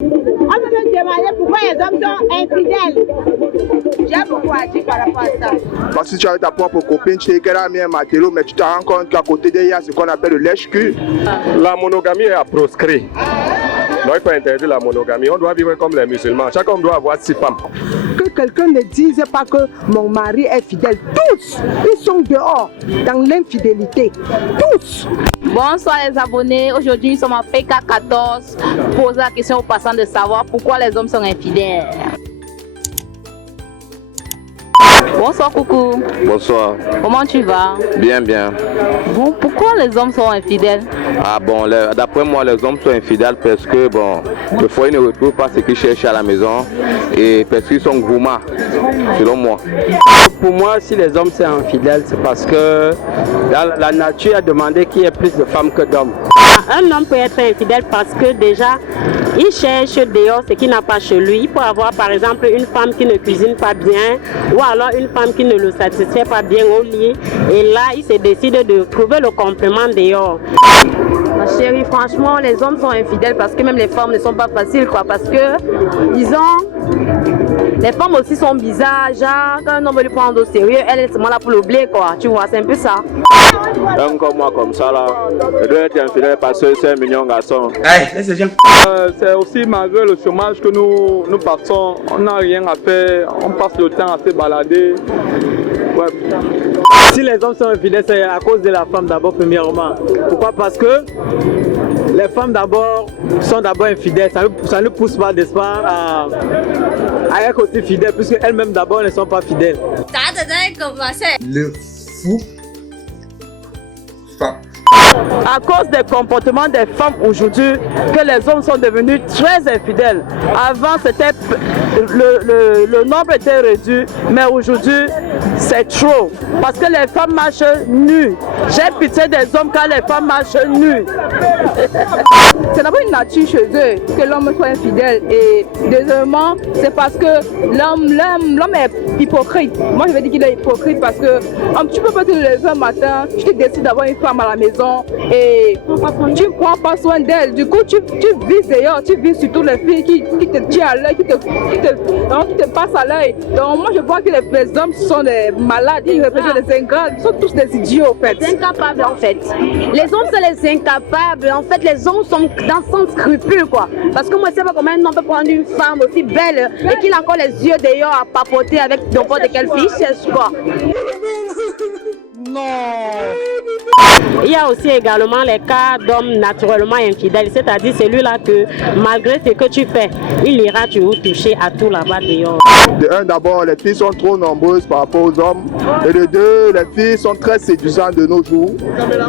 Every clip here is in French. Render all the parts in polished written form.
On peut me demander pourquoi les hommes sont infidèles. J'ai beaucoup à dire par rapport à ça. Parce que tu as ta propre copine, tu es qu'elle a mis un matélo, mais tu te rends compte qu'à côté d'elle, il y a ce qu'on appelle le lèche-cul. La monogamie est à proscrire. Donc il faut interdire la monogamie. On doit vivre comme les musulmans. Chaque homme doit avoir 6 femmes. Que quelqu'un ne dise pas que mon mari est fidèle. Tous, ils sont dehors dans l'infidélité. Tous. Bonsoir les abonnés. Aujourd'hui, nous sommes en PK14. Poser la question aux passants de savoir pourquoi les hommes sont infidèles. Bonsoir Coucou. Bonsoir. Comment tu vas? Bien, bien. Bon, pourquoi les hommes sont infidèles? Ah bon, d'après moi, les hommes sont infidèles parce que, bon, le foyer ne retrouve pas ce qu'ils cherchent à la maison et parce qu'ils sont gourmands, selon moi. Pour moi, si les hommes sont infidèles, c'est parce que la nature a demandé qu'il y ait plus de femmes que d'hommes. Un homme peut être infidèle parce que déjà, il cherche dehors ce qu'il n'a pas chez lui. Il peut avoir par exemple une femme qui ne cuisine pas bien ou alors une femme qui ne le satisfait pas bien au lit. Et là, il se décide de trouver le complément dehors. Ma chérie, franchement, les hommes sont infidèles parce que même les femmes ne sont pas faciles, quoi. Parce que, disons, les femmes aussi sont bizarres. Genre, quand un homme veut lui prendre au sérieux, elle est seulement là pour le blé, quoi. Tu vois, c'est un peu ça. Un comme moi, comme ça, là, je dois être infidèle parce que c'est un mignon garçon. C'est aussi malgré le chômage que nous passons. On n'a rien à faire. On passe le temps à se balader. Ouais. Si les hommes sont infidèles, c'est à cause de la femme d'abord, premièrement. Pourquoi? Parce que les femmes d'abord sont d'abord infidèles. Ça ne pousse pas, n'est-ce pas, à être aussi fidèles, puisque elles-mêmes d'abord ne sont pas fidèles. Le fou. À cause des comportements des femmes aujourd'hui, que les hommes sont devenus très infidèles. Avant, c'était le nombre était réduit, mais aujourd'hui, c'est trop. Parce que les femmes marchent nues. J'ai pitié des hommes quand les femmes marchent nues. C'est d'abord une nature chez eux que l'homme soit infidèle. Et deuxièmement, c'est parce que l'homme est hypocrite. Moi, je vais dire qu'il est hypocrite parce que tu peux pas te lever un matin, tu te décides d'avoir une femme à la maison et tu ne prends pas soin d'elle. Du coup, tu vis d'ailleurs, tu vis sur toutes les filles qui te tirent à l'œil, qui te passent à l'œil. Donc moi, je vois que les hommes sont des malades, ils réfléchissent des ingrats, ils sont tous des idiots en fait. Des incapables en fait. Les hommes sont les incapables. En fait, les hommes sont sans scrupules quoi. Parce que moi, je sais pas comment un homme peut prendre une femme aussi belle et qu'il a encore les yeux d'ailleurs à papoter avec n'importe quelle fille, c'est quoi. Il y a aussi également les cas d'hommes naturellement infidèles, c'est-à-dire celui-là que malgré ce que tu fais, il ira toujours toucher à tout là-bas dehors. De un, d'abord, les filles sont trop nombreuses par rapport aux hommes. Et de deux, les filles sont très séduisantes de nos jours.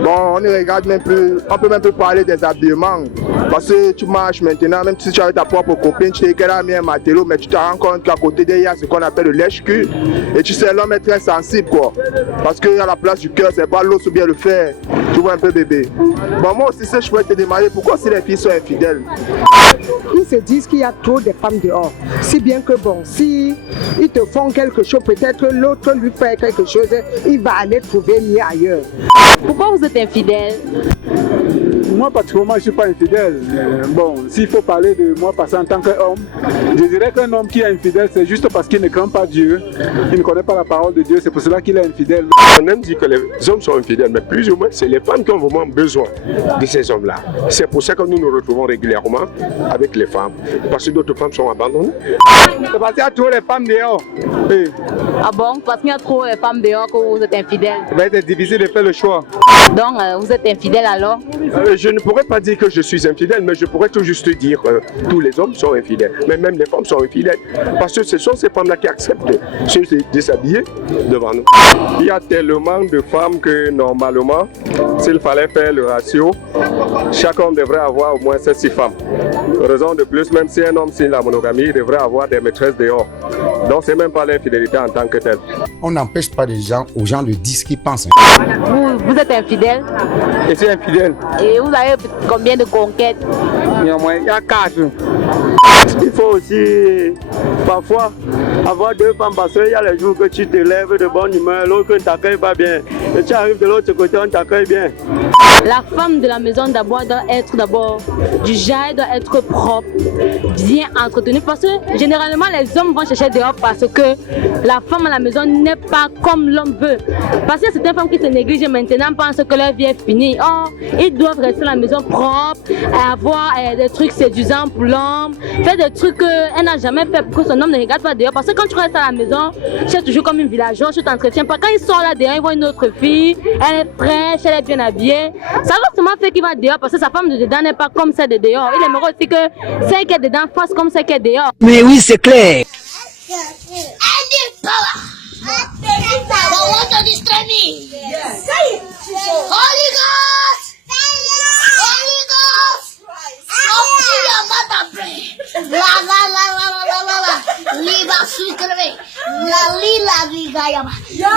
Bon, on ne regarde même plus, on peut même plus parler des habillements. Parce que tu marches maintenant, même si tu as ta propre copine, tu sais qu'elle a mis un matélo, mais tu te rends compte qu'à côté d'elle, il y a ce qu'on appelle le lèche-cul. Et tu sais, l'homme est très sensible, quoi. Parce qu'à la place du cœur, c'est pas l'os ou bien le fer. Tu vois un peu bébé. Bon, moi aussi, je pourrais te demander pourquoi si les filles sont infidèles. Ils se disent qu'il y a trop de femmes dehors. Si bien que bon, si ils te font quelque chose, peut-être que l'autre lui fait quelque chose, il va aller trouver mieux ailleurs. Pourquoi vous êtes infidèle? Moi, particulièrement, je ne suis pas infidèle. Bon, s'il faut parler de moi passer en tant qu'homme, je dirais qu'un homme qui est infidèle, c'est juste parce qu'il ne craint pas Dieu, il ne connaît pas la parole de Dieu, c'est pour cela qu'il est infidèle. On aime dire que les hommes sont infidèles, mais plus ou moins, c'est les femmes qui ont vraiment besoin de ces hommes-là. C'est pour ça que nous nous retrouvons régulièrement avec les femmes, parce que d'autres femmes sont abandonnées. C'est parce qu'il y a trop les femmes dehors. Oui. Ah bon? Parce qu'il y a trop de femmes dehors que vous êtes infidèles. C'est difficile de faire le choix. Donc, vous êtes infidèle alors? Je ne pourrais pas dire que je suis infidèle, mais je pourrais tout juste dire que tous les hommes sont infidèles. Mais même les femmes sont infidèles. Parce que ce sont ces femmes-là qui acceptent de se déshabiller devant nous. Il y a tellement de femmes que normalement, s'il fallait faire le ratio, chaque homme devrait avoir au moins 6 femmes. Raison de plus, même si un homme signe la monogamie, il devrait avoir des maîtresses dehors. Donc c'est même pas l'infidélité en tant que telle. On n'empêche pas aux gens de dire ce qu'ils pensent. Vous êtes infidèle? Je suis infidèle. Et vous avez combien de conquêtes? Il y a 4. Il faut aussi parfois avoir deux femmes parce qu'il y a les jours que tu te lèves de bonne humeur, l'autre ne t'accueille pas bien. Et tu arrives de l'autre côté, on t'accueille bien. La femme de la maison d'abord doit être du genre, doit être propre, bien entretenue. Parce que généralement les hommes vont chercher dehors parce que la femme à la maison n'est pas comme l'homme veut. Parce que certaines femmes qui se négligent maintenant pensent que leur vie est finie. Oh, ils doivent rester à la maison propre, avoir des trucs séduisants pour l'homme, faire des trucs qu'elle n'a jamais fait pour que son homme ne regarde pas dehors. Parce que quand tu restes à la maison, tu es toujours comme une villageoise, tu t'entretiens pas. Quand il sort là dehors, il voit une autre fille, elle est fraîche, elle est bien habillée. Ça va seulement faire qu'il va dehors parce que sa femme de dedans n'est pas comme celle de dehors. Il aimerait aussi que celle qui est dedans fasse comme celle qui est dehors. Mais oui, c'est clair. La